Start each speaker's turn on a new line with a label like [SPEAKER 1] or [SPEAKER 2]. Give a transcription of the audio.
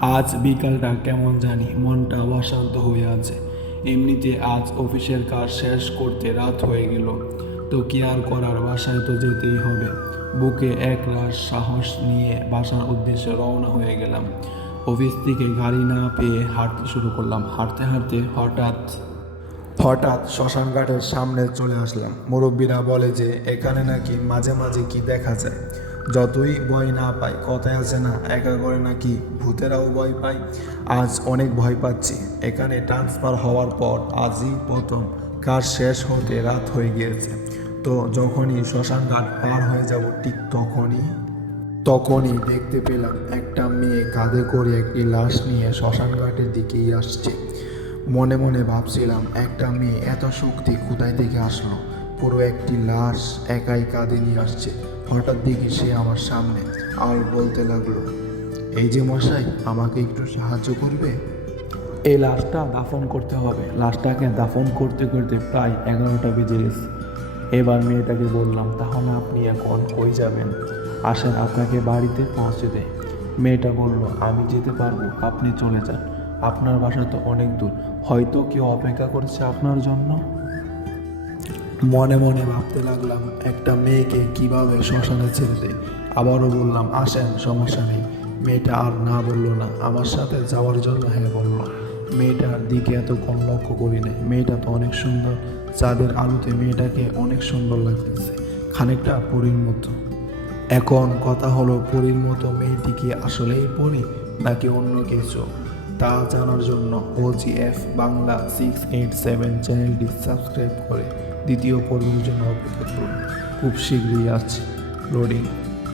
[SPEAKER 1] আজ বিকালটা কেমন জানি মনটা অশান্ত হয়ে আছে। এমনিতে আজ অফিসের কাজ শেষ করতে রাত হয়ে গেল। তো কি আর করার, বাসায় তো যেতেই হবে। বুকে এক রাস সাহস নিয়ে বাসার উদ্দেশ্যে রওনা হয়ে গেলাম। অফিস থেকে গাড়ি না পেয়ে হাঁটতে শুরু করলাম। হাঁটতে হাঁটতে হঠাৎ হঠাৎ শ্মশান ঘাটের সামনে চলে আসলাম। মুরব্বীরা বলে যে, এখানে নাকি মাঝে মাঝে কি দেখা যায়? যতই ভয় না পাই কথায় আছে না, একা করে নাকি ভূতেরাও ভয় পায়? আজ অনেক ভয় পাচ্ছি। এখানে ট্রান্সফার হওয়ার পর আজই প্রথম। কাজ শেষ হতে রাত হয়ে গিয়েছে। তো যখনই শ্মশান ঘাট পার হয়ে যাব, ঠিক তখনই তখনই দেখতে পেলাম একটা মেয়ে কাঁধে করে একটি লাশ নিয়ে শ্মশান ঘাটের দিকেই আসছে। মনে মনে ভাবছিলাম, একটা মেয়ে এত শক্তি কোথায় থেকে আসলো? পুরো একটি লাশ একাই কাঁধে নিয়ে আসছে। হঠাৎ দেখি সে আমার সামনে আর বলতে লাগল, এই যে মশাই, আমাকে একটু সাহায্য করবে? এই লাশটা দাফন করতে হবে। লাশটাকে দাফন করতে করতে প্রায় এগারোটা বেজে গেছে। এবার মেয়েটাকে বললাম, তাহলে আপনি এখন কই যাবেন? আসেন, আপনাকে বাড়িতে পৌঁছে দেয় মেয়েটা বলল, আমি যেতে পারব, আপনি চলে যান। আপনার বাসা তো অনেক দূর। হয়তো কেউ অপেক্ষা করছে আপনার জন্য? মনে মনে ভাবতে লাগলাম, একটা মেয়েকে কীভাবে শ্মশানে ছেড়ে দেয়? আবারও বললাম, আসেন, সমস্যা নেই। মেয়েটা আর না বলল না, আমার সাথে যাওয়ার জন্য হ্যাঁ বলল। মেয়েটার দিকে এত কম লক্ষ্য করি নাই। মেয়েটা তো অনেক সুন্দর, চাঁদের আলোতে মেয়েটাকে অনেক সুন্দর লাগতেছে, খানিকটা পরীর মতো। এখন কথা হলো, পরীর মতো মেয়েটি কি আসলেই পরী, নাকি অন্য কিছু? তা জানার জন্য OGF Bangla six eight seven চ্যানেলটি সাবস্ক্রাইব করে দ্বিতীয় পর্বের জন্য অপেক্ষা করুন। খুব শীঘ্রই আসছে লোডিং